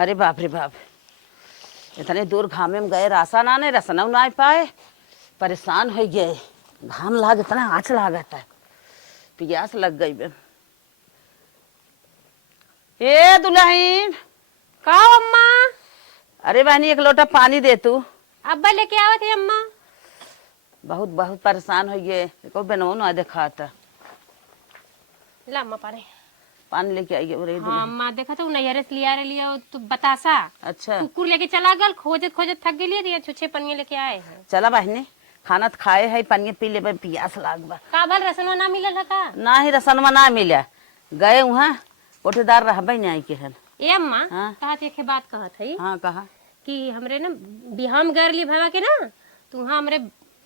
अरे बाप रे बाप, इतने दूर घामे में गए, राशन आने रसनऊ ना पाए, परेशान हो गए। घाम लाग इतना आँच लागत है, प्यास लग गई बे। ए दुल्हन, का अम्मा? अरे बहनी एक लोटा पानी दे तू। अब्बा लेके आवत है अम्मा। बहुत बहुत परेशान हो गए, देखो बनवो ना दिखाता। ला अम्मा पानी लेके आई रे हाँ दुल्हन। अम्मा देखा तो नैहरे से लिया रे लिया तो बतासा अच्छा कुकुर लेके चला गल, खोजत खोजत थक गेलिए दिया छुछे पनिया लेके आए हैं। चला बहनी, खाना तो खाए है, पानी पी ले, प्यास लाग बा। का भल रसनवा ना मिलल है का? ना ही रसनवा ना मिला, गए वहाँ कोठेदार रहबे नहीं के हन। ए अम्मा हाँ? कहत एक बात कहत है हाँ कहा कि हमरे ना बिहाम गरली भवा के ना, तो वहाँ हमरे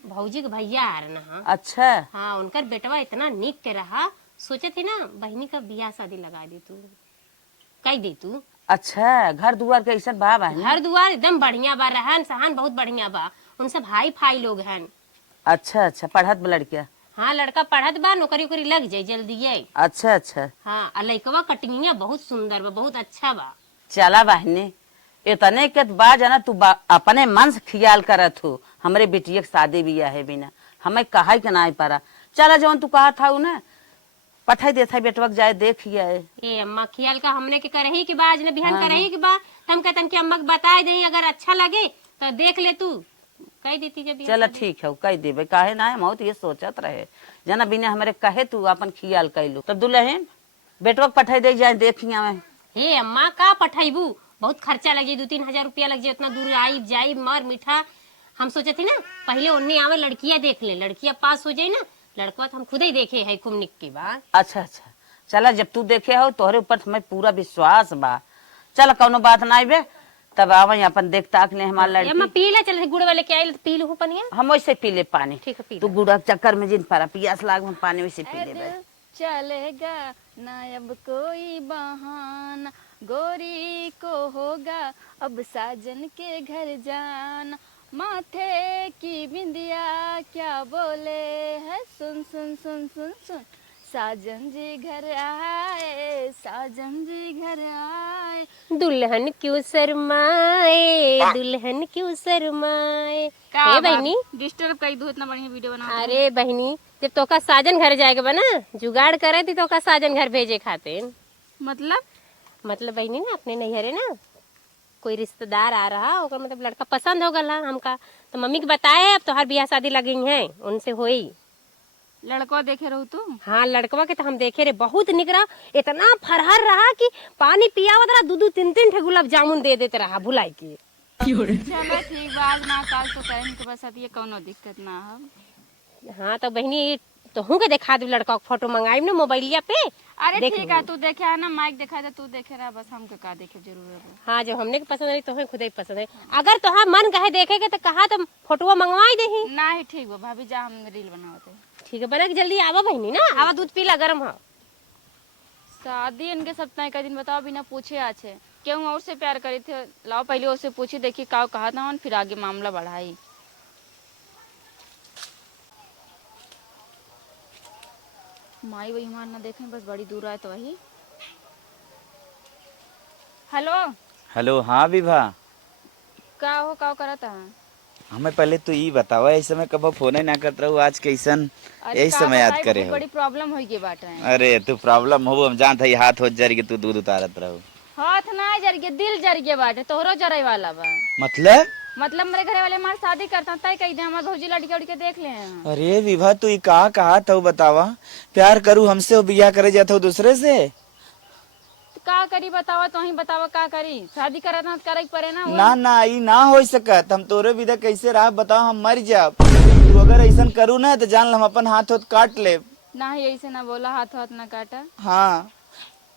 भौजी के भैया आ रहे ना। अच्छा हाँ उनकर बेटवा इतना निक के रहा, सोचे थी ना बहनी का बियाह शादी लगा दे तू, कह दे तू। अच्छा, घर दुआर के ऐसा बा बहनी? घर दुआर एकदम बढ़िया बा, रहन सहन बहुत बढ़िया बा, उनसे भाई फाई लोग हैं। अच्छा अच्छा, पढ़त बा लड़किया? हाँ लड़का पढ़त बा, नौकरी उकरी लग जाये जल्दी है। अच्छा अच्छा। हाँ और लड़कवा कटिंगिया बहुत सुंदर बा, बहुत अच्छा बा। चला बहनी, इतने के बा जाना तू अपने मन से ख्याल करत हो, हमरे बेटिया के शादी बिया है बिना हमें कहा के ना पारा। चला जवन तू कहा था ना पठाई देता बेटवा के जाए देखिए। ए अम्मा ख्याल का हमने के करही के बा, आज ने बिहान करही के बा, तम कहतन कि अम्मा के बताए दे, अगर अच्छा लगे तो देख ले तू, कह देती जब। चला ठीक है, कह देवे, काहे ना हम तो ये सोचत रहे जना बिना हमारे कहे तू अपन ख्याल कैलू। तब दुल्हन बेटवा के पठाई दे जाए देखिए में। हे अम्मा का पठाईबू, बहुत खर्चा लगे, 2-3 हजार रुपया लग जाए, उतना दूर आई जाई मर मीठा। हम सोचे थे ना पहले उन्हें आवे लड़कियां देख ले, लड़कियां पास हो जाए ना, लड़का तो हम खुद ही देखे है खूब निक की बात। अच्छा अच्छा, चला जब तू देखे हो तोहरे ऊपर हमें पूरा विश्वास बा। चल कौनो बात ना आवे, तब आवे अपन देख ताक ले हमार लड़की। अम्मा पी ले, चल गुड़ वाले के आइल पी लू पनिया। हम वैसे पी ले पानी। ठीक है पी तू गुड़ा के चक्कर में जिन पारा पियास लाग हम पानी वैसे पी ले। चलेगा ना अब कोई बहाना, गोरी को होगा अब साजन के घर जाना, माथे की बिंदिया क्या बोले है, सुन सुन सुन सुन सुन, साजन जी घर आए, साजन जी घर आए। दुल्हन क्यों शर्माए, दुल्हन क्यों शर्माए। ए बहनी डिस्टर्ब कर दो, इतना बढ़िया वीडियो बना। अरे बहनी जब तो का साजन घर जाएगा बना, जुगाड़ करे थी तो का साजन घर भेजे खातिर। मतलब बहनी ना अपने नैहरे ना कोई रिश्तेदार आ रहा होगा, मतलब लड़का पसंद हो गला हमका, तो मम्मी के बताए अब तोहार बियाह शादी लगी है, उनसे होई। लड़का देखे रहू तू? हाँ लड़कवा के तो हम देखे रे, बहुत निकरा, इतना फरहर रहा कि पानी पियावत रहा, 2-3 ठे गुलाब जामुन दे देते रहा भुलाई के। चलो ठीक बा, आज ना काल तो करें के बस, ये कोनो दिक्कत ना हो। हाँ तो बहनी तो हूँ के देखा दू, लड़का के फोटो मंगाई ना मोबाइलिया पे। अरे ठीक है, तू देखे है ना, माइक देखा था, तू देखे रहा, बस हमके का देखे जरूर है। हाँ जब हमने के पसंद आई तो खुद ही पसंद है, अगर तोहार मन कहे देखेगे तो कहा तो फोटो मंगवाई दे ही ना ही। ठीक बा भाभी, जा हम रील बनावते। ठीक है बना के जल्दी आवा बहनी ना, आवा दूध पीला गरम है। शादी इनके सप्ताह का दिन बताओ, बिना पूछे आछे क्यों और से प्यार करे थे, लाओ पहले उससे पूछी देखी का कहा था, फिर आगे मामला बढ़ाई। माई वही हमार ना देखें, बस बड़ी दूर आए तो वही। हेलो हेलो, हाँ विभा, का हो, का करा था? हमें पहले तो ये बताओ, इस समय कब फोन ना करत रहू, आज कैसन यही समय याद करे हो? बड़ी प्रॉब्लम हो गई बात है। अरे तू प्रॉब्लम हो, हम जानत हई हाथ हो जर के तू दूध उतारत रहू। हाथ ना जर के दिल जर के बाटे, तोहरो जरे वाला बा। मतलब मेरे घर वाले हमारे शादी करता तय कही दे, हमारे भौजी लड़की उड़के देख ले हैं। अरे विभा तू ये कहा था बतावा, प्यार करू हमसे बियाह करे जाता दूसरे से? का करी बतावा, तो ही बतावा का करी, शादी करा था करे पड़े ना। ना ना ई ना हो सकत, हम तोरे विदा कैसे रहा बताओ, हम मर जाब। तू अगर ऐसा करू ना तो जान हम अपन हाथ होत काट ले। ना ही ऐसे ना बोला, हाथ हाथ ना काटा। हाँ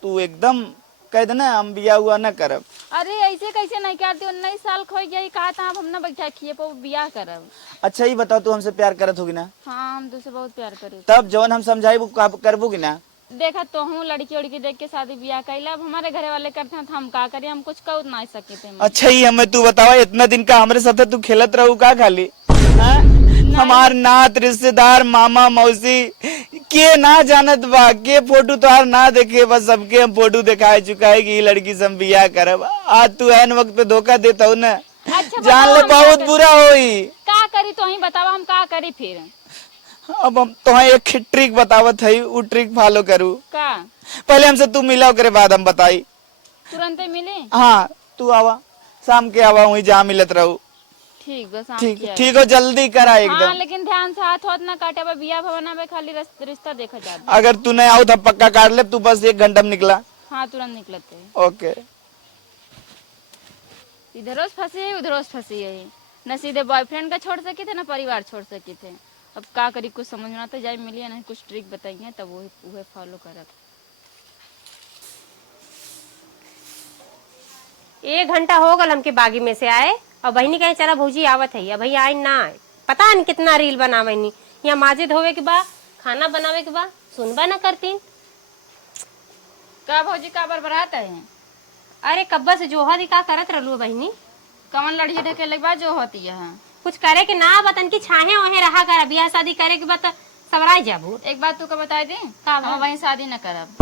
तू एकदम कह देना हम बियाह हुआ न करब। अरे ऐसे कैसे नहीं करती, 19 साल खो गई, कहा था हम ना बैठा खिए पर बियाह करब। अच्छा ये बताओ, तू हमसे प्यार करत होगी ना? हाँ हम तुझसे बहुत प्यार करी। तब जवन हम समझाई वो करबोगी ना? देखा तो हूँ लड़की उड़की देख के शादी ब्याह कैला, अब हमारे घर वाले करते हैं तो हम का करें, हम कुछ कह नहीं सके थे। अच्छा ही हमें तू बतावा, इतना दिन का हमारे साथ तू खेलत रहू का खाली? हमार नात रिश्तेदार मामा मौसी के ना जानत बा के फोटो तोहार ना देखे बस सबके हम फोटो दिखाए चुका है कि ई लड़की से हम बियाह करब। आज तू एन वक्त पे धोखा देता हूँ ना, अच्छा जान बताओ ले हम बहुत बुरा होई। का करी तो ही बतावा हम का करी फिर। अब हम तुम्हें एक ट्रिक बतावत है, वो ट्रिक फॉलो करू। का पहले हमसे तू मिला ओकरे बाद हम बताई। तुरंत मिले? हाँ तू आवा, शाम के आवा, वही जहाँ मिलत रहू। ठीक बस ठीक ठीक हो, जल्दी करा हाँ एकदम। लेकिन ध्यान से हाथ वाथ ना काटे, बा बिया भवना में खाली रिश्ता देखा जाता। अगर तू नहीं आओ तो पक्का काट ले, तू बस 1 घंटा में निकला। हाँ तुरंत निकलते। ओके। इधरों से फंसी है उधरों से फंसी है, न सीधे बॉयफ्रेंड का छोड़ सके थे न परिवार छोड़ सके थे। अब का करी, कुछ समझना तो जाए मिलिए नहीं, कुछ ट्रिक बताइए तब वही फॉलो करत। 1 घंटा हो गल हमके बागी में से आए और बहनी कहे चला भौजी आवत है, अब भैया आई ना आए। पता नहीं कितना रील बनावेनी, यहाँ माजे धोवे के बा, खाना बनावे के बा, सुनबा ना करती। का भौजी का बरबरात है? अरे कब्बा से जोहा दी का करत रहलू बहनी। कमन लड़की ढके लग बा जो होती है। कुछ करे के ना बतन की छाहे वहे रहा कर, बियाह शादी करे के बत सबराई जाबू। एक बात तू का बता दे, का हम वहीं शादी न करब।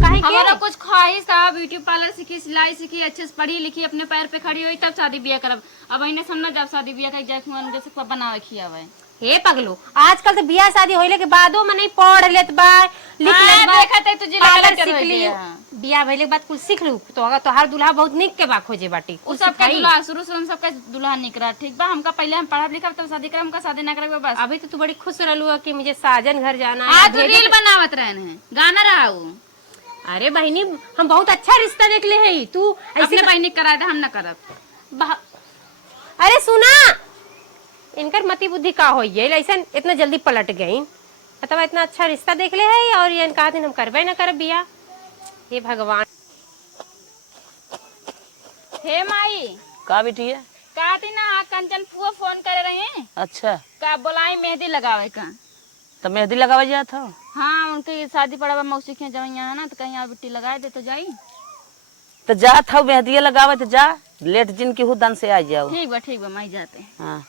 काहे हमारा के? कुछ ख्वाहिश था, ब्यूटी पार्लर सीखी, सिलाई सीखी, अच्छे से पढ़ी लिखी, अपने पैर पे खड़ी हुई तब शादी ब्याह करब। अब इन्हें समझ जब शादी ब्याह कर जैसे बनावे खियावे। हे पगलो, आजकल तो बियाह शादी होइले के बादो मने पढ़ लेत बा, लिख लेत बा, देखत है तुझे पार्लर सीख लियो। बियाह भइले के बाद कुल सीख लू तो अगर तोहार दुल्हा बहुत निक के बा खोजे बाटी। उ सबका दुल्हा शुरू से हम सबका दुल्हा निकला, ठीक बा। हमका पहले हम पढ़ा लिखा तब शादी करब, हमका शादी ना करब बस। अभी तो तू बड़ी खुश रहलू कि मुझे साजन घर जाना है। आज रील बनावत रहने हैं, गाना रहा हूँ। अरे बहनी हम बहुत अच्छा रिश्ता देख ले है, तू अपने बहनी करा दे, हम न करब। अरे सुना, इनकर मति बुद्धि का हो ये ऐसा इतना जल्दी पलट गई। अथवा इतना अच्छा रिश्ता देख ले है और ये कहा दिन हम करबे न करब बिया। हे भगवान। हे माई का बेटी है? कहती ना कंचन फुआ फोन करे रहे हैं, अच्छा का बोलाई मेहंदी लगावे का। तो मेहंदी लगावा जात हो? हाँ उनकी शादी पड़ा मौसी के जब यहाँ है ना, तो कहीं यहाँ बिट्टी लगाए दे तो जाई। तो जात हो मेहंदी लगावे तो जा, लेट जिनकी हुदन से आ जाओ। ठीक बा माई जाते। हाँ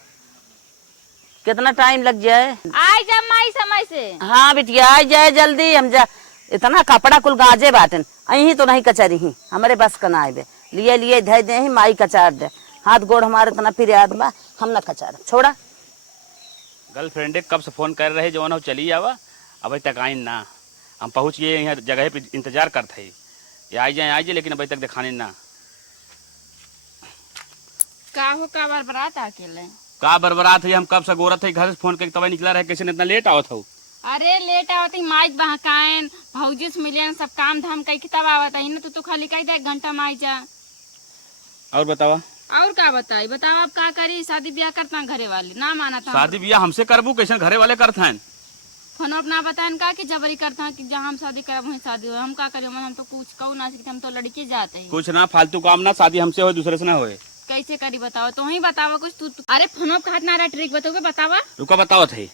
कितना टाइम लग जाए? आई जा माई समय से। हाँ बिटिया आ जाए जल्दी, हम जा। इतना कपड़ा कुल गाजे बाटन अही तो नहीं कचरी ही, हमारे बस का ना आए लिए लिए धै दे ही माई कचार दे, हाथ गोड़ हमारे इतना फिर याद बा, हम ना कचार छोड़ा। गर्लफ्रेंड कब से फोन कर रहे जवान हो चली आवा, अभी तक आई ना। हम पहुँच गए यहाँ जगह पे इंतजार करते ही, ये आई जाए लेकिन अभी तक दिखाने ना। का हो का बार बरात अकेले का बरबरात है, हम कब से गोरत है घर से फोन करके तब निकला रहे, कैसे इतना लेट आवत हो? अरे लेट आवत ही माइक बहकाएन, भौजी से मिले सब काम धाम कई किताब आवत है ना, तो खाली कही दे 1 घंटा में आई जा। और बतावा और का बताई, बताओ आप का करी, शादी ब्याह करता घरे वाले ना माना था। शादी ब्याह हमसे करबू, कैसे घरे वाले करते हैं? फोन अपना बताए का कि जबरी करता है कि जहाँ हम शादी करब वहीं शादी हो। हम का करें, हम तो कुछ कहू ना सकते, हम तो लड़के जाते हैं। कुछ ना फालतू काम ना, शादी हमसे हो दूसरे से ना होए। कैसे करी बताओ, तो ही बतावा कुछ तू। अरे फोन का हाथ ना रहा, ट्रिक बताओगे बतावा। रुका बताओ थे।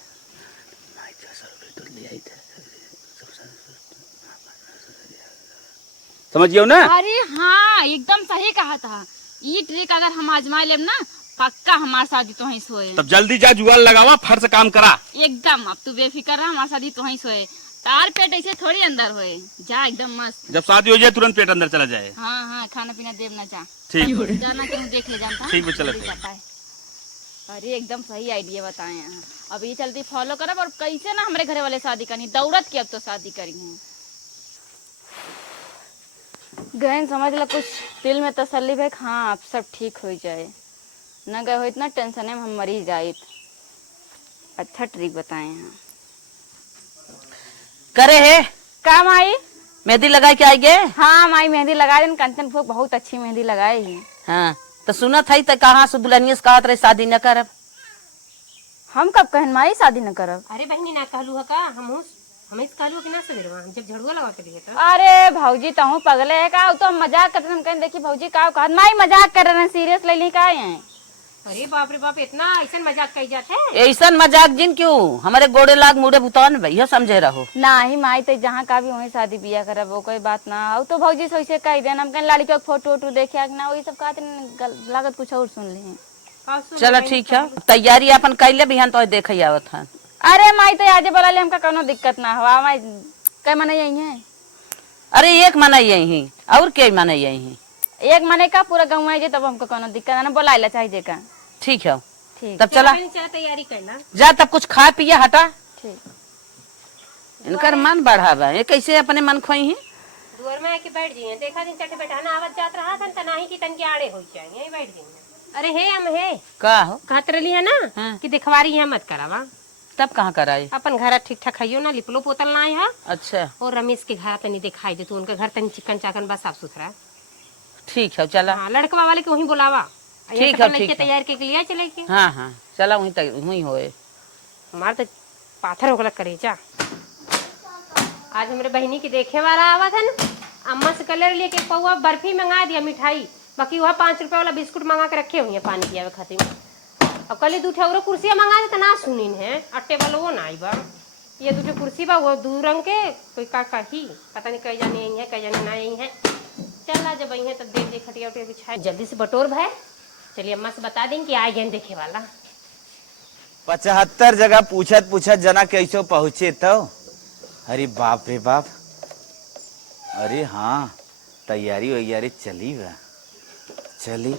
समझियो ना? अरे हाँ एकदम सही कहा था, ये ट्रिक अगर हम आजमा लेब ना, पक्का हमारी शादी तो ही सोए। तब जल्दी जा, जुगाड़ लगावा, फर्ज काम करा एकदम, अब तू बेफिक्र रहा, हमारी शादी तो ही सोए। तार पेट ऐसे थोड़ी अंदर होए, जा एकदम मस्त। जब शादी हो जाए तुरंत पेट अंदर चला जाए। हाँ खाना पीना देव ना जा, ठीक जाना कि देख ले जानता। ठीक है, चलो। अरे एकदम सही आइडिया बताए हैं, अब ये जल्दी फॉलो करब। और कैसे ना हमारे घरे वाले शादी करनी, दौड़त की अब तो शादी करी है। गहन समझ लो, कुछ दिल में तसल्ली भाई, हाँ अब सब ठीक हो जाए, न गए हो इतना टेंशन है हम मरी जाए। अच्छा ट्रिक बताए हैं। करे है का माई मेहंदी लगा के आई गे? हाँ माई मेहंदी लगा देन, कंचन फूक बहुत अच्छी मेहंदी लगाई है। हाँ तो सुना था तो कहाँ से दुल्हनिया से कहा रहे शादी न करब? हम कब कहन माई शादी न करब? अरे बहनी ना कहलू है का, हमें कहलू कि ना सवेरवा जब झड़ुआ लगा के लिए तो। अरे भौजी तहु पगले है का, तो हम मजाक करते हम कहें देखी भौजी का कहा, माई मजाक कर रहे हैं, सीरियस ले ली का है। अरे बाप रे बाप, इतना ऐसा मजाक कही जाते हैं? ऐसा मजाक जिन क्यों, हमारे गोड़े लाग मुड़े भुतौन भैया समझे रहो ना ही माई तो जहाँ का भी वही शादी बियाह करब, वो कोई बात ना हो। तो भौजी से वैसे कह देना, हम कहें लड़कियों के फोटो वोटो देखे ना, वही सब कहते लागत कुछ और सुन ली। चलो ठीक है, तैयारी अपन कैले बिहान तो देख आवत है। अरे माई तो आजे बोला ले हमका कोनो दिक्कत ना हुआ माई कई मने यही है। अरे एक मना यही और कई मना यही एक मने का पूरा गाँव में जे तब हमको कोनो दिक्कत ना बोलाइला चाहिए का। ठीक है ठीक तब चला चला तैयारी करना। जा तब कुछ खा पिया हटा। ठीक इनकर मन बढ़ावा ये कैसे अपने मन खोई है। दुआर में आके बैठ जाइए, देखा दिन चटे बैठाना आवत जात रहा था नहीं की तन के आड़े हो जाए यहीं बैठ जाइए। अरे हे हम हे का हो कहत रही है ना हाँ। कि दिखवारी है मत करावा, तब कहाँ कराई। अपन घर ठीक ठाक खाइयो ना, लिपलो पोतल ना है। अच्छा और रमेश के घर तनी दिखाई दे तू, उनका घर तनी चिकन चाकन बस साफ सुथरा। ठीक है चला। हाँ लड़कवा वाले को वहीं बुलावा। ठीक है, ठीक है। तैयार के लिए चले के हाँ हाँ चला वहीं तक वहीं होए। हमार तो पाथर हो गला करेजा। आज हमारे बहनी की देखे वाला आवा था ना, अम्मा से कलर लेके पौवा बर्फी मंगा दिया मिठाई, बाकी वह 5 रुपए वाला बिस्कुट मंगा के रखे हुए हैं पानी पियावे खातिर। अब कल 2 ठे कुर्सियां मंगा दे तो ना सुनीन है, अट्टे वाला वो ना आई बा। ये 2 ठे कुर्सी बा वो 2 रंग के कोई का ही पता नहीं कई जाने यही है कई जाने ना यही है। चल जब यही है तब देख देख खटिया उटिया बिछाए जल्दी से बटोर भाई। चलिए अम्मा से बता दें कि आए गए देखे वाला। 75 जगह पूछत पूछत जना कैसे पहुँचे तो। अरे बाप रे बाप। अरे हाँ तैयारी वैयारी चली बा चली।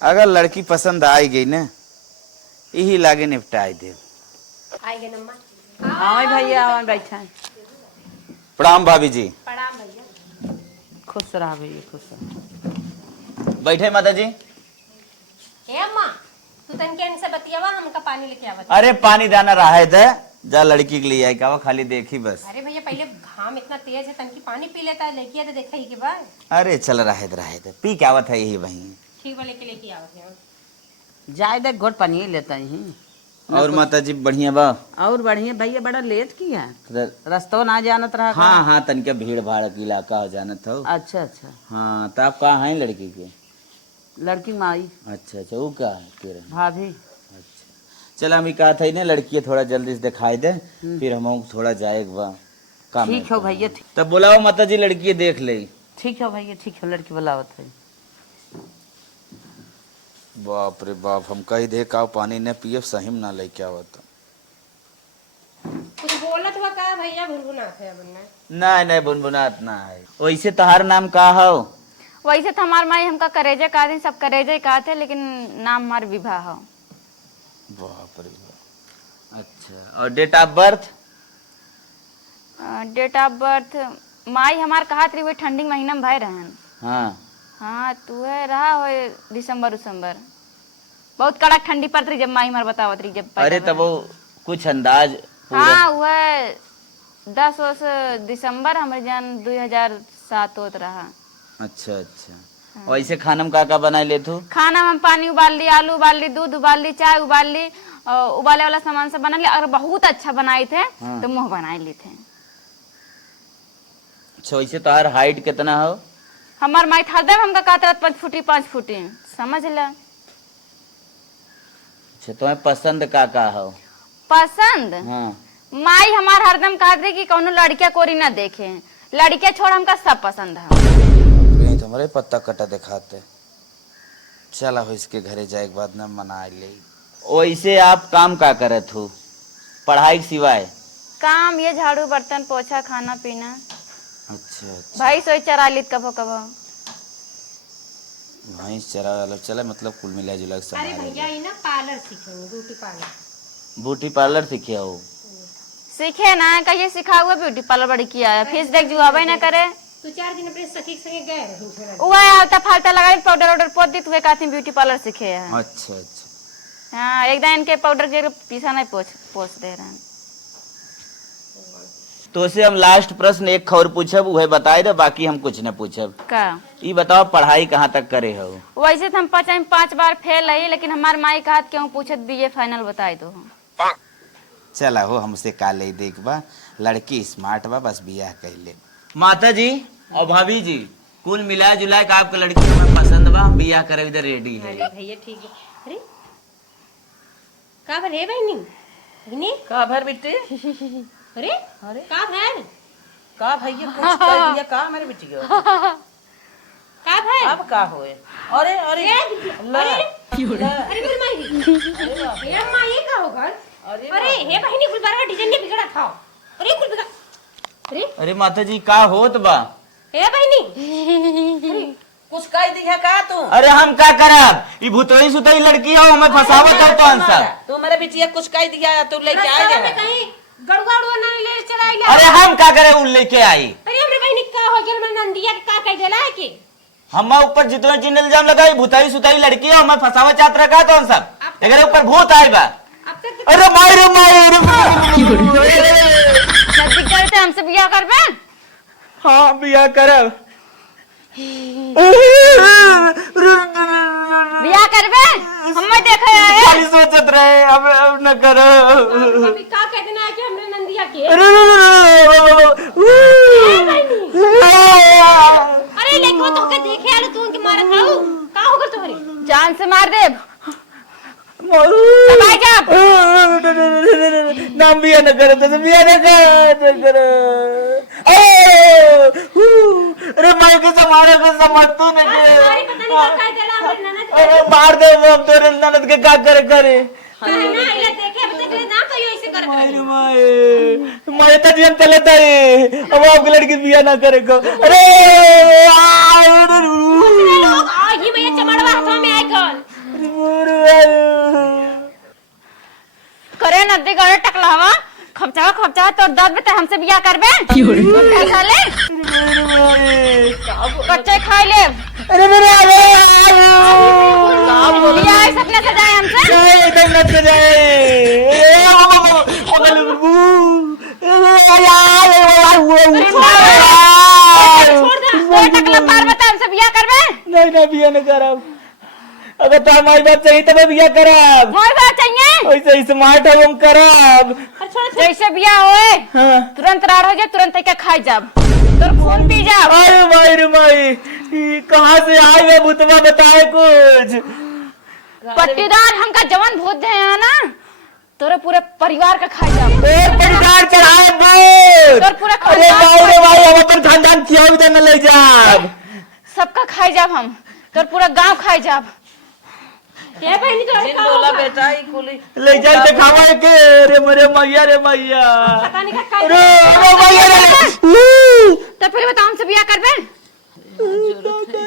अगर लड़की पसंद आई गई ना यही लागे निपटाई दे। आए गए अम्मा। हाँ भैया आवन बैठा। प्रणाम भाभी जी। प्रणाम भैया। खुश रहा भैया खुश रहा। बैठे माता जी। हे अम्मा तू तन के इनसे बतियावा, हमका पानी लेके आवा। अरे पानी दाना रहा है जा लड़की के लिए आई का खाली देखी बस। अरे भैया पहले घाम इतना तेज है तन की पानी पी लेता है, लेके तो देखा ही के बाद। अरे चल रहे थे पी क्या आवत है यही वही। ठीक वाले के लेके आवत है। जाए दे घोट पानी लेता ही। और माता जी बढ़िया बा। और बढ़िया भैया बड़ा लेट किया रास्ता ना जानत रहा। हाँ हाँ तनिका भीड़ भाड़ का इलाका हो जानत हो। अच्छा अच्छा हाँ तो आप कहाँ हैं लड़की के। लड़की माई अच्छा अच्छा वो क्या है तेरा भाभी। अच्छा चल हम कहा था ना लड़की थोड़ा जल्दी से दिखाई दे फिर हम थोड़ा जाएगा काम। ठीक है भैया तब बुलाओ माता जी लड़की देख ले। ठीक है भैया ठीक है लड़की बुलावत है। बाप रे बाप हम कही दे का पानी न पिए सही में ना लेके आवत। कुछ बोलत हुआ का भैया भुनभुनात है बनना। नहीं नहीं बुनबुनात ना है। वैसे तहार नाम का हो। वैसे तो हमार माई हमका करेजे कहा थे, सब करेजे कहा थे, लेकिन नाम हमार विवाह हो। बाप रे बाप। अच्छा और date of birth. Date of birth माई हमार कहा थी वही ठंडी महीना में भाई रहन। हाँ हाँ तू है रहा हो दिसंबर बहुत कड़क ठंडी पड़ती रही जब माई हमार बतावत रही जब। अरे तब वो कुछ अंदाज। हाँ वह 10 दिसंबर हमारे जान 2007 होत रहा। अच्छा अच्छा वैसे खाना में का बना ले तू। खाना में हम पानी उबाल ली, आलू उबाल ली, दूध उबाल ली, चाय उबाल ली, उबाले वाला सामान सब बना लिया। अगर बहुत अच्छा बनाए थे तो मुँह बनाए ली थे। अच्छा वैसे तोहार हाइट कितना हो। हमार माई हरदम हमका कहता 5 फुटी समझ ला। अच्छा तुम्हें पसंद का हो। पसंद हाँ माई हमार हरदम कहते रही कि कोनो लड़किया कोरी ना देखे, लड़किया छोड़ हमका सब पसंद है। तुम्हारे पत्ता कटा दिखाते। चला हो इसके घरे जाए के बाद न मना ले। वैसे आप काम का करत हो पढ़ाई सिवाय। काम ये झाड़ू बर्तन पोछा खाना पीना। अच्छा अच्छा भाई सोई चरा ली कभो कभो। भैंस चरा वाला चला मतलब कुल मिला जुला के अरे समाज। भैया ये ना पार्लर सीखेंगे, ब्यूटी पार्लर। ब्यूटी पार्लर सीखे हो। सीखे ना कहिए सिखा हुआ ब्यूटी पार्लर बड़ी किया है, फीस देख जुआबे ना करे। तू 4 दिन अपने सखी के संगे गए रही। वह आवता फालता लगा पाउडर वाउडर पोत दी, तुम्हें कहती ब्यूटी पार्लर सीखे है। अच्छा अच्छा हाँ एक दिन इनके पाउडर के पीसा नहीं पोछ दे रहे हैं। तो से हम लास्ट प्रश्न एक खबर पूछब वह बताए दे, बाकी हम कुछ न पूछब। का ये बताओ पढ़ाई कहाँ तक करे हो। वैसे तो हम 5 बार फेल रही, लेकिन हमार माई कहत क्यों पूछत बीए फाइनल बताई दो। चला हो हमसे काले देखबा लड़की स्मार्ट बा बस बियाह कर ले। माता जी और भाभी जी कुल मिला जुला के आपका लड़की हमें पसंद बा, बियाह करे इधर रेडी है। अरे भैया ठीक है। अरे का भर है बहनी का भर बेटे। अरे अरे का भर का भैया कुछ कर दिया का मेरे बेटी को। का भर अब का होए। अरे अरे अरे अरे मेरी माई ये माई का होगा। अरे हे बहिनी कुल बार डिजाइन ने बिगड़ा था। अरे कुल बिगड़ा। अरे अरे माता जी का होत बा? हे बहिनी कुछ कह दी है का तू? अरे हम का करब? ई भूतई सुतई लड़की हो, हमें फसावत है कौन सा? तू मेरे बिटिया कुछ कह दिया तू लेके आ रास्ता में जा। कहीं गड़ुआ उड़ुआ ना ले चला आइला। अरे हम का करे उन लेके आई? अरे हमरे बहिनी का हो गेल मन नंदिया के का कह देला है कि हम ऊपर जितने चीन इल्जाम लगाई भूतई सुतई लड़की हो, हमें फसावत चाहत रखा कौन सब? एकरे ऊपर भूत आई बा। अब तक अरे माई रे माई शादी करते हमसे बियाह करबे? हाँ बियाह करब। बियाह करबे? हमें देखे है खाली सोचत रहे अब न करो। अभी का कह देना है कि हमरे नंदिया के। अरे लेको तो के देखे आलो तू के मारत रहू का होगा तोहरे? जान से मार दे। नाम बिया न करे तो बिया न कर। अरे माय के समारे के समझतो न के। सारी पता नहीं का कह देला हमरे ननद के। अरे मार दे अब तोरे ननद के का करे। कहना इला देखे अब तक ना कहियो ऐसे करत रही। माय त जीवन चले ताई अब आपकी लड़की बिया ना करे को। अरे लोग आ ही भैया चमड़वा हाथों में आई गल। करे नदी गड़े टकलावा खपचा तो दर्द बता हमसे बियाह करबे? खा ले कच्चे खाई ले। अरे मेरे बियाह सपने से जाए हमसे। कोई टकला मार बता हमसे बियाह करबे? नहीं ना बिया न करब। अगर तो हमारी बात सही तब बिया करब। कोई बात चाहिए वैसे ही स्मार्ट है हम करब। जैसे बियाह होए हाँ। तुरंत राड़ हो जाए तुरंत के खाई जाब तोर खून पी जाब। अरे माई रे माई कहाँ से आए वे भूतवा बताए कुछ। पट्टीदार हमका जवान भूत दे है ना तोरे पूरे परिवार का खाई जाब। परिवार चढ़ाए भूत। तोर पूरा अरे माई रे माई हम अपन खानदान खियाव दे न ले जाब। सबका खाई जाब हम तोर पूरा गांव खाई जाब। ये बहिनी तो जिन बोला बेटा ई कुली ले जाए ते खावा के। रे मरे मैया रे मैया। पता नहीं का अरे मैया रे। तो फिर बताओ हमसे बियाह करबे?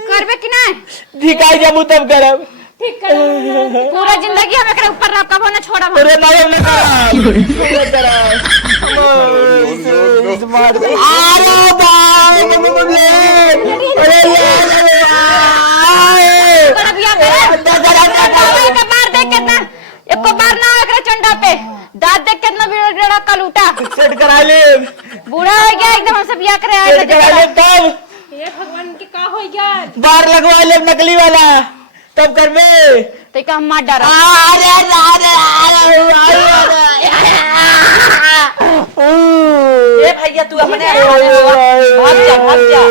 करबे कि नहीं? ढिकाई जाबू तब करब। ठीक कर। पूरा जिंदगी हम एकरे ऊपर रब कबो न छोड़ब। अरे माई हमने करब। स्मार्ट। अरे बाप अरे तोरा बियाह करे के मार दे कितना एको बार ना एकरे चंडा पे दांत देख कितना बिगड़ा कलूटा। सेट करा ले। बूढ़ा हो गया एकदम हमसे बियाह करे आए सेट करा ले तब ये भगवान के का होई गया? बार लगवा ले नकली वाला तब करबे। ते का हम मार डारा। ए भैया तू अपने भाग जा।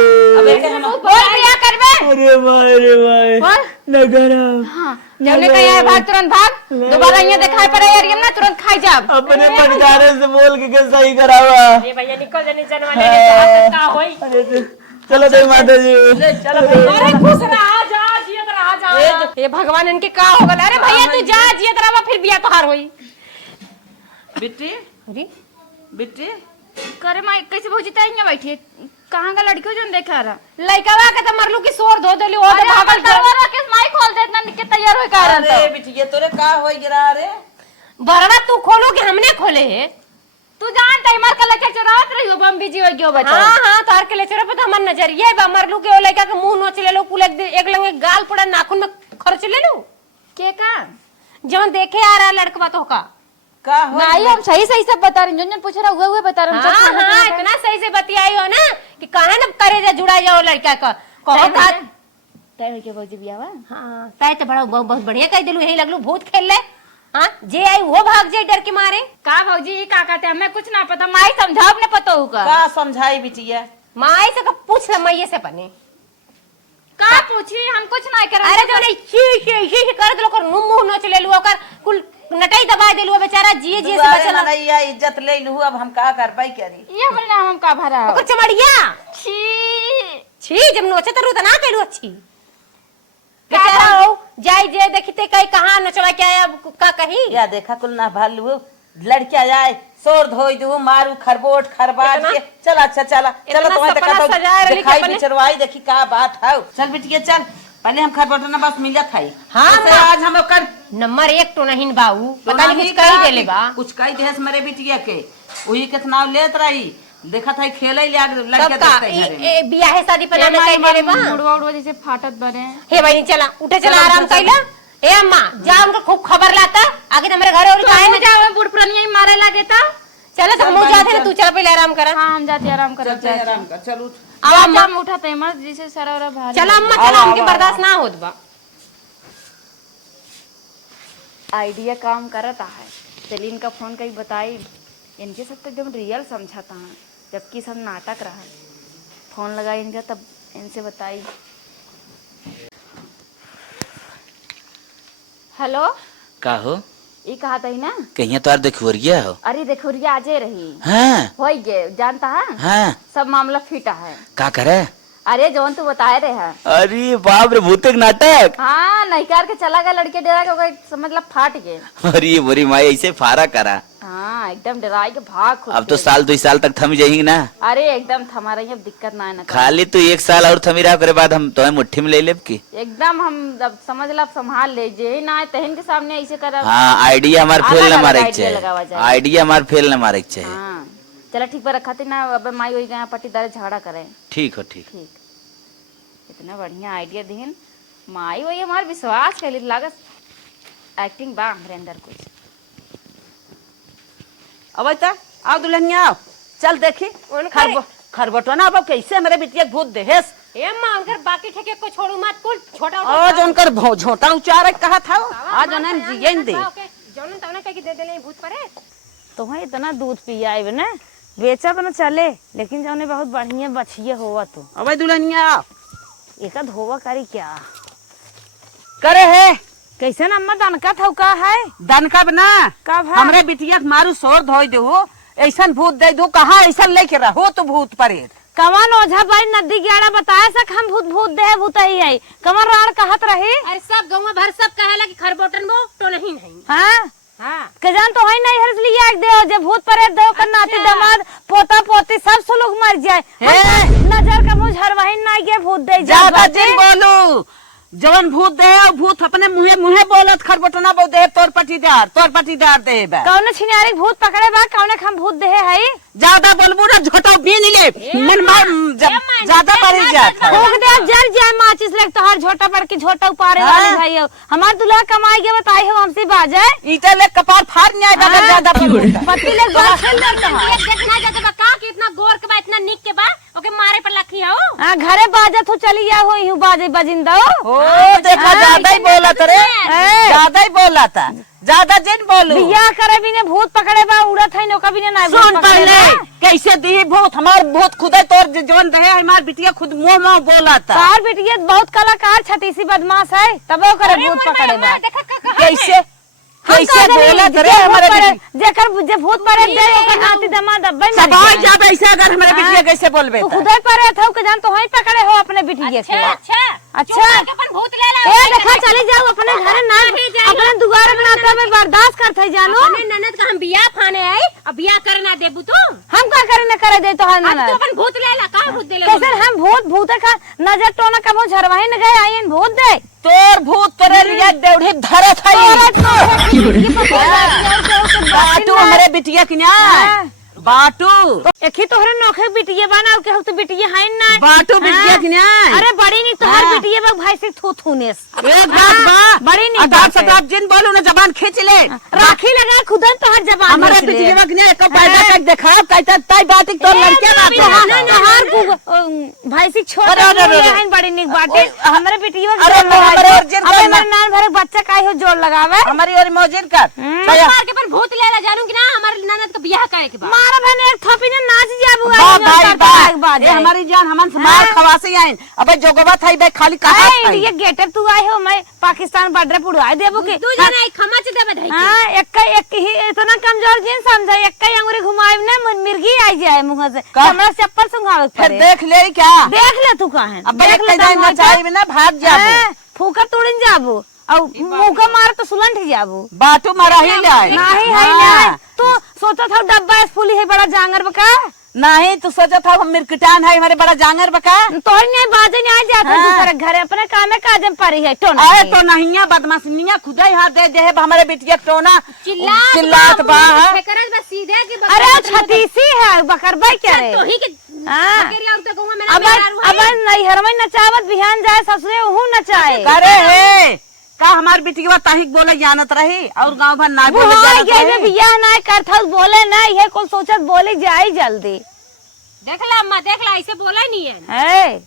अब एक हम बोल बियाह करबे? अरे भाई रे भाई बोल। न करब। हां जौने कहिया है भाग तुरंत भाग। दोबारा यहाँ दिखाई पड़े यार ये ना तुरंत खाई जाब। अपने परिवार से बोल के सही करावा। ये भैया निकल जाने जनवाने के का होई? चलो दे माता जी। चलो अरे खुश रहा जा जियत रहा जा। ये भगवान इनके का हो गल? अरे भैया तू जा जियत रहा फिर बियाह तोहार होई। बिट्टी अरे बिट्टी करे माई कैसे भौजी तइया बैठी है? कहां का लड़की जोन देखा रहा? लइकावा के त मरलू की सोर धो देली ओ तो भागल दरवाजा के माई खोल दे इतना निके तैयार होई का रहा अरे बिटिया तोरे का होई गिरा रे? बरवा तू खोलो कि हमने खोले है? तू जानता है मार का लेके चरावत रही हो बम बिजी हो गयो बता। हाँ तार के ले चलो पता हमर नजरिया बा मरलू के ओ लइका के मुंह नोच ले लो कुल एक लंगे गाल पड़ा नाखून में खर्च ले लो के का जवन देखे आ रहा लड़कवा तो का का होई? नहीं हम सही सही सब बता रहे जोन पूछ रहा हुए बता रहे हम सब हाँ इतना सही से बतियाई हो ना कि कहा ना करे जा जुड़ा जाओ लड़का का कहो था तय हो के भौजी बियाह हाँ ताई तो बड़ा बहुत बढ़िया कह दिलू यही लगलू भूत खेल ले हाँ जे आई वो भाग जाए डर के मारे का भौजी का कहते हमें कुछ ना पता माई समझाओ ने पता होगा का समझाई बिटिया? माई से का पूछ ले मैये से पने का पूछी हम कुछ ना कर। अरे जो नहीं शी कर दलो कर मुंह नोच ले लू ओकर कुल नटाई दबा देलू बेचारा जिए जिए से दुआरे बचल नैया इज्जत ले लू अब हम का कर पाई करी। ये बोलना हम का भरा ओकर चमड़िया छी छी जब नोचे तो रू तो ना कहलू अच्छी बेचारा हो जाई जे देखते कहीं कहाँ नचवा के आया का कही या देखा कुल ना भालू लड़किया जाए शोर धोई दू मारू खरबोट खरबाज इतना- के चला अच्छा चला चलो इतना तुम्हें सपना देखा सजाए रही दिखाई अपने। बिचरवाई देखी का बात है चल बिटिया चल पहले हम खरबोट ना बस मिलत है हाँ, ऐसे माँ। आज हम ओकर नंबर 1 तो नहीं बाऊ तो पता नहीं नहीं कुछ कही का देले बा कुछ कही देस मेरे बिटिया के वही के नाम लेत रही देखा था खेले ले लड़के तब का देखते घरे में। बियाह शादी पर ना कही देले बा मुड़वा उड़वा जैसे फाटत बने। हे बहनी चला उठे चला चलो, आराम चलो, कैला ए अम्मा जा उनका खूब खबर लाता आगे तो हमारे घर और काहे ना जाओ बूढ़ पुरानिया ही मारे लगे था। चला तो चल मुंह बहनी, जाते ना चल। तू चल पहले आराम कर हाँ हम जाते आराम कर चल चल आराम कर चल उठ आवाज हम उठाते मत जैसे सरा वरा भारी। चला अम्मा चला हमके बर्दाश्त ना होत बा आइडिया काम करता है चलिए इनका फोन कहीं बताई इनके सब तो एकदम रियल समझाता है जबकि सब नाटक रहा फोन लगाई इनका तब इनसे बताई। हेलो का हो ये कहा था ही ना कहीं तो देखुरिया हो अरे देखो रिया आजे रही हाँ हो गए जानता है हाँ सब मामला फिटा है। का करे अरे जौन तू बताए रहे है अरे बाप रे भूतिक नाटक हाँ नहीं कर के चला गया लड़के डरा के ओकर समझ ला फाट गए। अरे बोरी माई ऐसे फारा करा हाँ एकदम डराई के भाग खुद अब तो के। साल 2 साल तक थम जाएंगे ना अरे एकदम थमा रही है अब दिक्कत ना है ना खाली तू 1 साल और थमी रहा करे बाद हम तो मुट्ठी में ले लेब की एकदम हम अब समझ ला अब संभाल ले जे ना आए तहन के सामने ऐसे कर। हाँ आइडिया हमार फेल अलग न अलग मारे के idea लगावा चाहिए जाए। आइडिया हमार फेल न मारे के चाहिए हाँ चला ठीक पर रखा थी ना अब माई वही गया पट्टीदार झगड़ा करे। ठीक हो ठीक ठीक इतना बढ़िया आइडिया दीन माई वही हमारे विश्वास कर ली लागत एक्टिंग बा हमारे अंदर कुछ। अब ता आओ दुल्हनिया आओ चल देखी खरबटवा अब कैसे मेरे बिटिया के भूत देहेस ए अम्मा उनकर बाकी ठेके को छोड़ू मत कुल छोटा आज उनकर झोटा उचार कहा था आज उन्हें जियन दे जौन तवने कह के दे देले भूत परे तुम्हें इतना दूध पिया है ना बेचा बना चले लेकिन जौने बहुत बढ़िया बछिए होवा तू अब दुल्हनिया आओ एक होवा करी क्या करे है कैसे ना अम्मा दनका था का है दन कब ना कब है हमरे बिटिया के मारू शोर धोई दो ऐसा भूत दे दो कहाँ ऐसा लेके रहो तो भूत परे कवन ओझा भाई नदी ग्याड़ा बताया सक हम भूत भूत दे भूत ही है कमर राण कहत रही अरे सब गांव भर सब कहेला कि खरबोटन बो तो नहीं हाँ हां के जान तो है नहीं हर्ष लिया एक दे जे भूत परे दे कर नाती दामाद पोता पोती सब से लोग मर जाए नजर का मुझ हर वही ना के भूत दे ज्यादा जिन बोलू जवन भूत दे और भूत अपने मुहे मुहे बोलत खरबटना बहु दे तोर पटीदार दे बा कौन छिनारी भूत पकड़े बा कौन हम भूत दे है ज्यादा बोलबू ना झोटा बीन ले मन मार ज्यादा बढ़ जात है फूक दे जल जाए माचिस लेक तो हर झोटा पड़ के झोटा उपारे वाले भाई हो हमार दुल्हा कमाई के बताई हो हमसे बाजे ईटा ले कपार फाड़ नहीं आएगा ज्यादा बोलबू पति ले बात खेल देता है देखना जाके बा का कि इतना गोर के बा इतना निक के बा ओके मारे पर लखी हो हां घरे बाजत हो चली जा हो यूं बाजे बजिंदा ओ देखा ज्यादा ही बोलत रे ज्यादा ही बोलता ज्यादा जिन बोलू बिया करे बिने भूत पकड़े बा उड़त है नौका बिने ना सुन पहले कैसे दी भूत हमार भूत खुदे तोर जवन रहे हमार बिटिया खुद मुंह मुंह बोलता तार बिटिया बहुत कलाकार छतीसी बदमाश है तबे करे भूत पकड़े बा कैसे कैसे बोलत रे हमारे जेकर जे भूत पड़े दे ओकर नाती दामाद अब्बे मर सवाल जब ऐसे अगर हमारे बिटिया कैसे बोलबे तू खुदे पड़े था के जान तो वही पकड़े हो अपने बिटिया के अच्छा अपन भूत ले ला ए देखा चली जाओ अपने घर ना अपने दुआर बनाते में बर्दाश्त करते जानो अपने ननद का हम बियाह खाने आई अब बियाह करे ना देबू तू हम का करे न करे दे तो हम अब तू अपन भूत ले ला का भूत दे ले कैसे हम भूत का नजर टोना कबो झरवाही न गए आइन भूत दे तोर भूत करे लिया देवढ़ी धरत है बाटू हमारे बिटिया की ना बाटू एक ही तोहरे नोखे बिटिया बना के हम तो बिटिया है ना बाटू बिटिया की ना अरे बड़ी नहीं तोहर बिटिया बा भाई से थू थूनेस एक बात बा बड़ी नहीं अदाब सदाब जिन बोलू ना जबान खींच ले राखी लगा खुदन तोहर जबान हमारे बिटिया की ना एक पैदा कर देखा कहता ताई बात तो लड़के ना भाई से छोड़ अरे है बड़ी निक बाटे हमरे बिटिया अरे हमारे अर्जुन अब मेरे नान भरे बच्चा काहे हो जोड़ लगावे हमारी और मौजिन कर मार के पर भूत ले ला जानू कि ना हमारे ननद का बियाह करे के बा मारा बने एक थोपी ने नाच जाबू भाई ये हमारी जान हमन से मार खवासे आइन अबे जोगवा थाई बे खाली कहा ये गेटर तू आए हो मैं पाकिस्तान बॉर्डर पुड़वाए देबू के तू जाना खमा से देबे धई हां एक ही इतना कमजोर जिन समझा एक ही अंगुरी घुमाए ना मिर्गी आई जाए मुंह से हमरा चप्पल सुंघावे फिर देख ले क्या देख ले तू कहां अब देख ले जाए ना चाहिए ना भाग जाबो फूका तोड़न जाबू और मुका मार तो सुलंट जाबू बाटू मरा ही जाए नहीं है हाँ। नहीं तू सोचा था डब्बा स्कूली है बड़ा जांगर बका नहीं तू सोचा था हम मिर्कटान है हमारे बड़ा जांगर बका तो नहीं बाजे नहीं जाता हाँ। दूसरे घरे अपने काम में काजम परी है टोना अरे तो नहिया बदमाशनिया खुदा ही हाथ दे दे है हमारे बिटिया टोना चिल्लात बा है। करत बस सीधे की अरे छतीसी है बकरबाई क्या रे तो ही के हाँ। बकरिया और तो कहूं मेरा अब अब नहीं हरमई नचावत बिहान जाए ससुरे हूं नचाए करे है का हमार बिटिया ताहिक बोले जानत रही और गांव भर ना बोले जानत ये रही बियाह ना करथस बोले ना ये कोई सोचत बोली जाई जल्दी देख ला अम्मा देख ला ऐसे बोला नहीं है है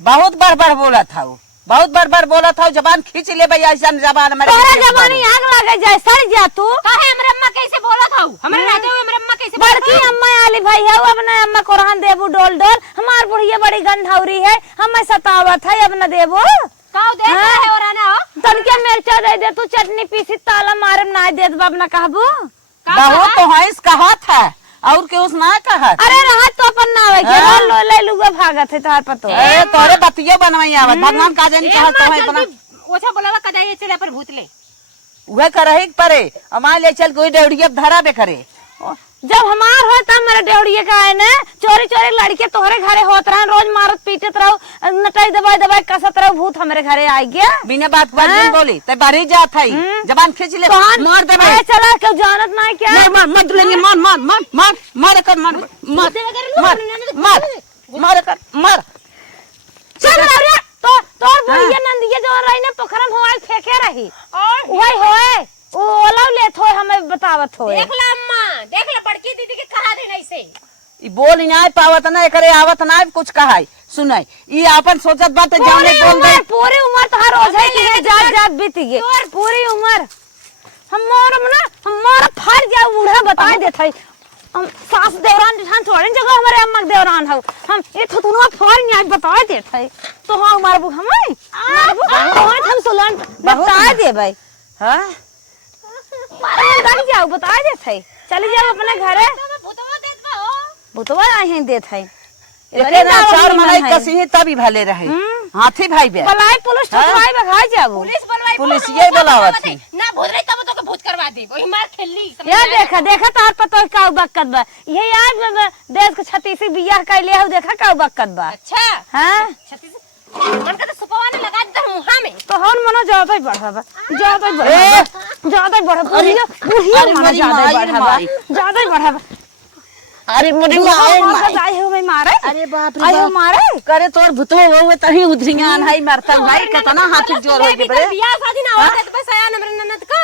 बहुत बार बार बोला था वो बहुत बार बोला था जबान खींच ले भैया ऐसा जबान हमारे तोरा बिटिया के जबानी बारे। आग लगे जाए सड़ जा तू काहे हमरे अम्मा कैसे बोला था हमरे रहते हुए हमरे अम्मा कैसे बोला बड़की अम्मा आली भाई है अब ना अम्मा कुरान देबू डोल डोल हमार बुढ़िया बड़ी गंधौरी है हमें सतावत है अब न देबू काऊ देख हाँ। रहे हो राना हो तनके मिर्चा दे दे तू चटनी पीसी ताला मारे ना देत बाब ना कहबू बहुत तो है कहा था और के उस ना कहा अरे राहत तो अपन ना आवे के हाँ। लो ले लुगा भागत है तार पतो ए तोरे बतिया बनवाई आवत भगवान का जन कहा तो है बना ओछा बोलावा कदाई चले पर भूतले वह करही परे हमारे ले चल कोई डेवड़िया धरा बे करे जब हमार हो तब मेरे डेवड़िए का है ना चोरी चोरी लड़के तोहरे घरे होत रहे रोज मारत पीटत रहो नटाई दबाई कसत रहो भूत हमारे घरे आ गया बिना बात बात दिन बोली ते बारी जात है जबान खींच ले मार दे भाई चला क्यों जानत ना क्या मार मार दुलेंगे मार कर मार कर मार चल रे तो तोर बुढ़िया नंदिया जो रही ना पोखरा में होए फेंके रही वही होए ओ ओला ले थो हमें बतावत होए देख ला अम्मा देख ला बड़की दीदी के कहा देना ऐसे ई बोल ना पावत ना करे आवत ना कुछ कहाई सुनाई ई अपन सोचत बात जाने बोल दे पूरी उम्र तो हर रोज है कि जात जात बीत गई पूरी उम्र हमारा फर जा बूढ़ा बता देत है हम सास देवरान दिखान छोड़े जगह हमारे अम्मा के देवरान हो हम ये तो तुनवा फर न्याय बता देत है तो हां हमार बुढ़ा हमें तो हम सुलन बता दे भाई हां मारे गाड़ी जाओ बता देत है चली जाओ अपने घरे भूतवा देत बा हो भूतवा आही देत है इतने ना चार मलाई कसी तभी भले रहे हाथी भाई बे बलाई पुलिस ठुकवाई बखाई जाबू पुलिस बोलवाई पुलिस ये बुलावत है ना भूत रही तब तो के भूत करवा दे वही मार खेलली या देखा तार पतो का बक्कत बा ये आज देश के छत्तीसी बियाह कैले हो देखा का बक्कत बा अच्छा हां छत्तीस मन का तो सुपवाने लगा दे मुहा में तो हन मनो ज्यादा ही बढ़ा बा ज्यादा ही बढ़ा बुढ़िया मनो ज्यादा ही बढ़ा बा ज्यादा ही बढ़ा बा अरे मुझे आए हो मैं मारे अरे बाप आए हो मारे करे तोर भूतो हो तही उधरिया नहीं मरता भाई कितना हाथी जोर हो बड़े बियाह शादी ना होता तो बस आया नम्र ननद का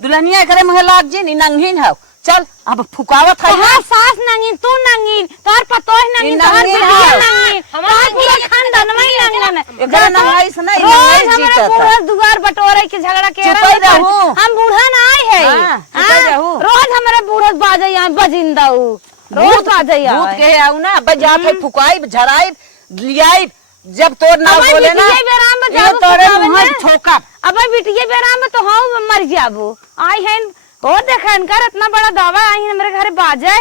दुल्हनिया करे मुहे लाग जी नी नंगहीन हो चल अब फुकावत है हां सास नंगीन तू नंगीन तार पतो है नंगीन तार बुढ़िया नंगीन हमारा पूरा खानदान में नंगीन एकरा नंगाई से नहीं रोज नंगाई हमारे जीता पूरा दुआर बटोरे के झगड़ा के चुपई रहू। हम बूढ़ा ना आए है हाँ, चुपई रहू। रोज हमारे बूढ़ा बाजे यहाँ बजिंदा रोज बाजे भूत यहाँ के आऊ ना बजा पे फुकाई झराई लियाई जब तोर ना हमारी बोले ना बिटिया बेराम में ये जाबू तोरे फुकावे मुंह ना। ठोका अब बिटिया बेराम में तो हाँ मर जाबू आई है ओ देखा इनका इतना बड़ा दावा आई है मेरे घर बाजे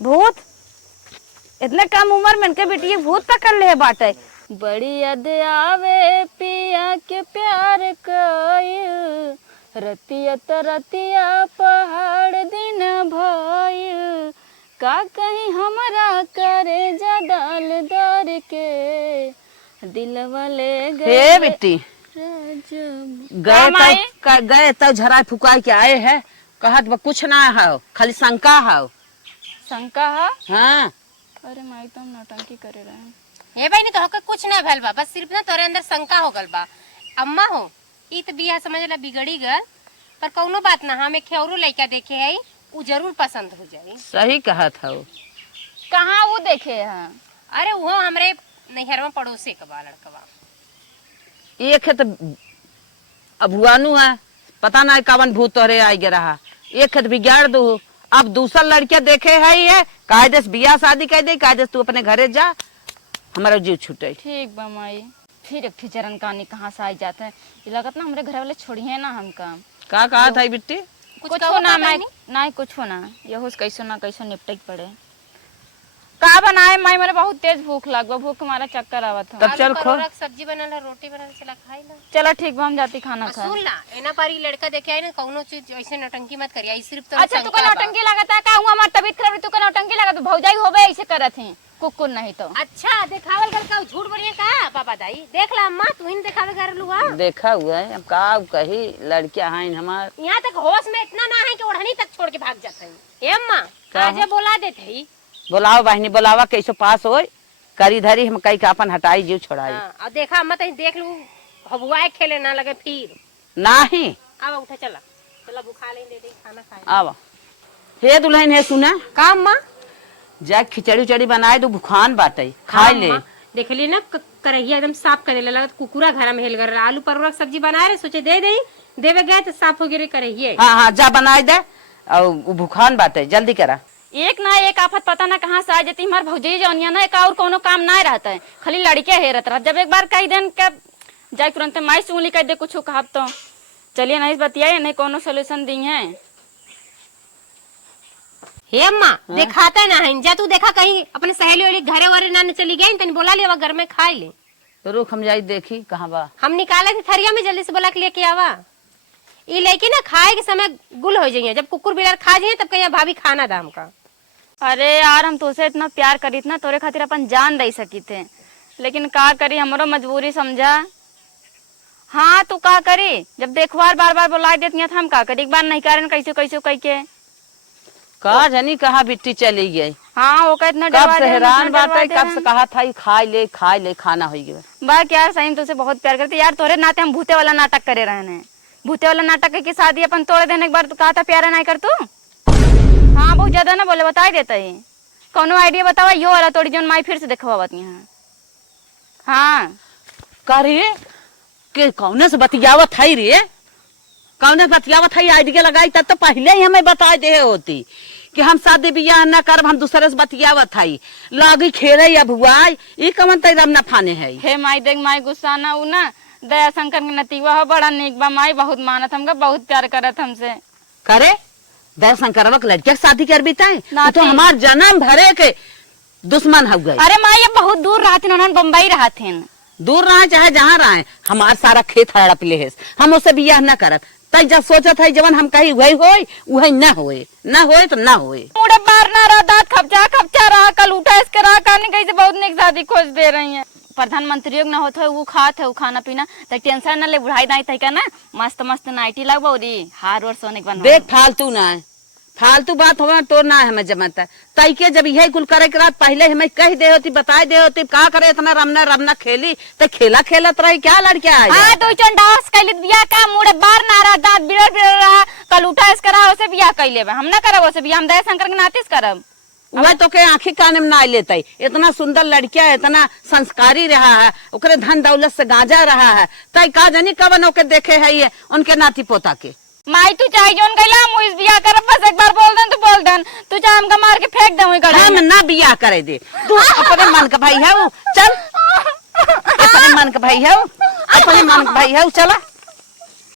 भूत इतने कम उम्र में इनके बिटिया भूत पकड़ ले बाटे बड़ी याद आवे पिया के प्यार कई रतिया त रतिया पहाड़ दिन भइल का कहीं हमरा करे जदाल दर के दिलवा ले गए हे बेटी राजब। गए तो झराई फुकाई के आए हैं कहत बा कुछ ना है खाली शंका है शंका है हाँ अरे माई तो हम नौटंकी करे रहे हैं हे भाई ने तो होकर कुछ ना भइल बा बस सिर्फ ना तोरे अंदर शंका हो गल बा अम्मा हो ई तो बियाह समझ ला बिगड़ी गल पर कौनो बात ना हम एक औरो लड़का देखे है उ जरूर पसंद हो जाई सही कहा था वो कहाँ वो देखे हैं अरे वो हमरे नैहर में पड़ोसी के बा लड़कवा एक है तो अभुआनु है पता ना कवन भूत तोहरे आई गे रहा एक है तो बिगाड़ दो अब दूसरा लड़किया देखे है ही है कायदे से बियाह शादी कह दे कायदे से तू अपने घरे जा हमारा जीव छूटे ठीक बा माई फिर एक चरण कहानी कहाँ से आई जाता है ये लगत ना हमारे घर वाले छोड़िए ना हमका का कहा था बिट्टी कुछ ना मैं नहीं कुछ ना ये हो कैसो ना कैसो निपटे पड़े का बनाए माई, मेरे बहुत तेज भूख लग, भूख हमारा चक्कर आवत है। तब चल खो। सब्जी बनाला, रोटी बनाला, चला खाई ला। चलो ठीक बा, हम जाती खाना खा। सुन ला, एना पारी लड़का देखे आई ना, कौनो चीज ऐसे नौटंकी मत करिया, सिर्फ तो अच्छा तू का नौटंकी लागत है का? हुआ हमार तबीयत खराब, तू का नौटंकी लागत, भौजाई होबे ऐसे करत है कुकुर नहीं तो। अच्छा दिखावल कर का झूठ बढ़िया का पापा दाई, देख ला अम्मा तू इन दिखावे कर लुआ। देखा हुआ है, अब का कही लड़कियां हैं हमार। यहाँ तक होश में इतना ना है कि ओढ़नी तक छोड़ के भाग जाते हैं। ए अम्मा का आजे बोला देते ही। बुलाओ बहनी, बुलावा कैसो पास हो करी धरी हम कई का अपन हटाई जीव छोड़ाई। हाँ, और देखा अम्मा तई देख लू हबुआए खेले ना लगे फिर। नहीं अब उठा चला, चला बुखा ले, दे दे खाना खाए। आवा हे दुल्हन है सुना का अम्मा? जा खिचड़ी उचड़ी बनाए दो, भुखान बाटे खा ले। देख ली ना करहिया एकदम साफ करे लगत, कुकुरा घर में हेल कर आलू परवल सब्जी बनाए रहे, सोचे दे दे, देवे गए तो साफ हो गिरे करहिए। हाँ हाँ जा बनाए दे, और भुखान बाटे जल्दी करा। एक ना एक आफत पता ना कहाँ से आ जाती हमार भौजाई जौनिया ना, एक और कोनो काम ना रहता है, खाली लड़के हेरत रह। जब एक बार कही देन के जाए तुरंत माई से उंगली कह दे कुछ कहब तो चलिए नहीं बतियाए, नहीं कोनो सोल्यूशन दी है। हे अम्मा दिखाता ना है, जा तू देखा कहीं अपने सहेली वाली घरे वारे ना चली गई, तनी बोला लिया घर में खाए ले। तो रुक हम जाई देखी कहाँ बा। हम निकाले थे थरिया में, जल्दी से बोला के लेके आवा। ये लेके ना खाए के समय गुल हो जाइए, जब कुकुर बिलार खा जाइए तब कहिए भाभी खाना दाम का। अरे यार हम तुझसे इतना प्यार करी ना, तोरे खातिर अपन जान दे सकी थे, लेकिन का करी हमरो मजबूरी समझा। हाँ तू का करी, जब देखवार बार बार बुला देती है हम का करी, एक बार नहीं कारण कैसे कैसे कह के कहा जानी कहाँ बिट्टी चली गई। हाँ वो का इतना कब डरवा से दे, हैरान इतना बात डरवा है, दे कब हम। से कहा था खाई ले खाना हो गया। बात यार सही में तुझसे बहुत प्यार करते यार, तोरे नाते हम भूते वाला नाटक करे रहने, भूते वाला नाटक की शादी अपन तोड़ देने के बाद कहा था प्यारा नहीं कर तू। हाँ बहुत ज्यादा ना बोले, बता ही देता है, कोनो आइडिया बतावा यो वाला तोड़ी जोन माई फिर से देखवा बात यहाँ। हाँ कह रही कि कौने से बतियावत है रे, कौने से बतियावत है, आइडिया लगाई तब तो पहले ही हमें बता दे होती कि हम शादी बियाह न करब, हम दूसरे से बतियावत है, लागी खेले या भुआई, ई कमन तई रम न फाने है। हे माई देख माई गुस्सा ना उ ना, दया शंकर के नतीवा हो बड़ा निक बा, माई बहुत मानत हमका, बहुत प्यार करत हमसे। करे दयाशंकर के लड़के शादी कर बीताए, नाती। तो हमार जन्म भरे के दुश्मन हो गए। अरे माई ये बहुत दूर रहते, उन्होंने बम्बई रहते, दूर रहे चाहे जहाँ रहे, हमार सारा खेत हड़प ले है, हम उससे बियाह न करत। तई जब सोचत है जवन हम कही वही होए, वही न होए, न होए तो न होए। मुड़े बार ना रहा, दांत खपचा रहा, कल उठा इसके रहा, कहने कहीं से बहुत निक शादी खोज दे रही है। प्रधानमंत्री ना होते है वो खात है, वो खाना पीना तो टेंशन न ले, बुढ़ाई दाई तय का ना मस्त मस्त नाइटी लगवा रही, हार और सोने के देख फालतू ना है, फालतू बात हो तो ना हमें जमता है। तई के जब यही कुल करे के रात पहले हमें कह दे होती, बता दे होती, का करे इतना रमना खेली तो खेला खेलत रही क्या लड़किया है। हाँ तो चंडास कैले बियाह का, मुड़े बार ना रहा, दांत बिगड़ रहा, कल उठा इसके रहा, उसे बियाह कैले हम ना करब, उसे बियाह हम दया शंकर के नाते से करब। वह तो के आंखी काने में ना लेते, इतना सुंदर लड़किया, इतना संस्कारी रहा है, ओकरे धन दौलत से गांजा रहा है, तई का जानी कवन ओके देखे है ये उनके नाती पोता के। माई तू चाहे जोन गैला हम इस बियाह करब, बस एक बार बोल दन तो बोल दन, तू चाहे हमका मार के फेंक दऊं गड़ा। हम ना बियाह करे दे, तू अपने मन का भाई है वो, चल अपने मन का भाई है वो, अपने मन का भाई है वो, चला।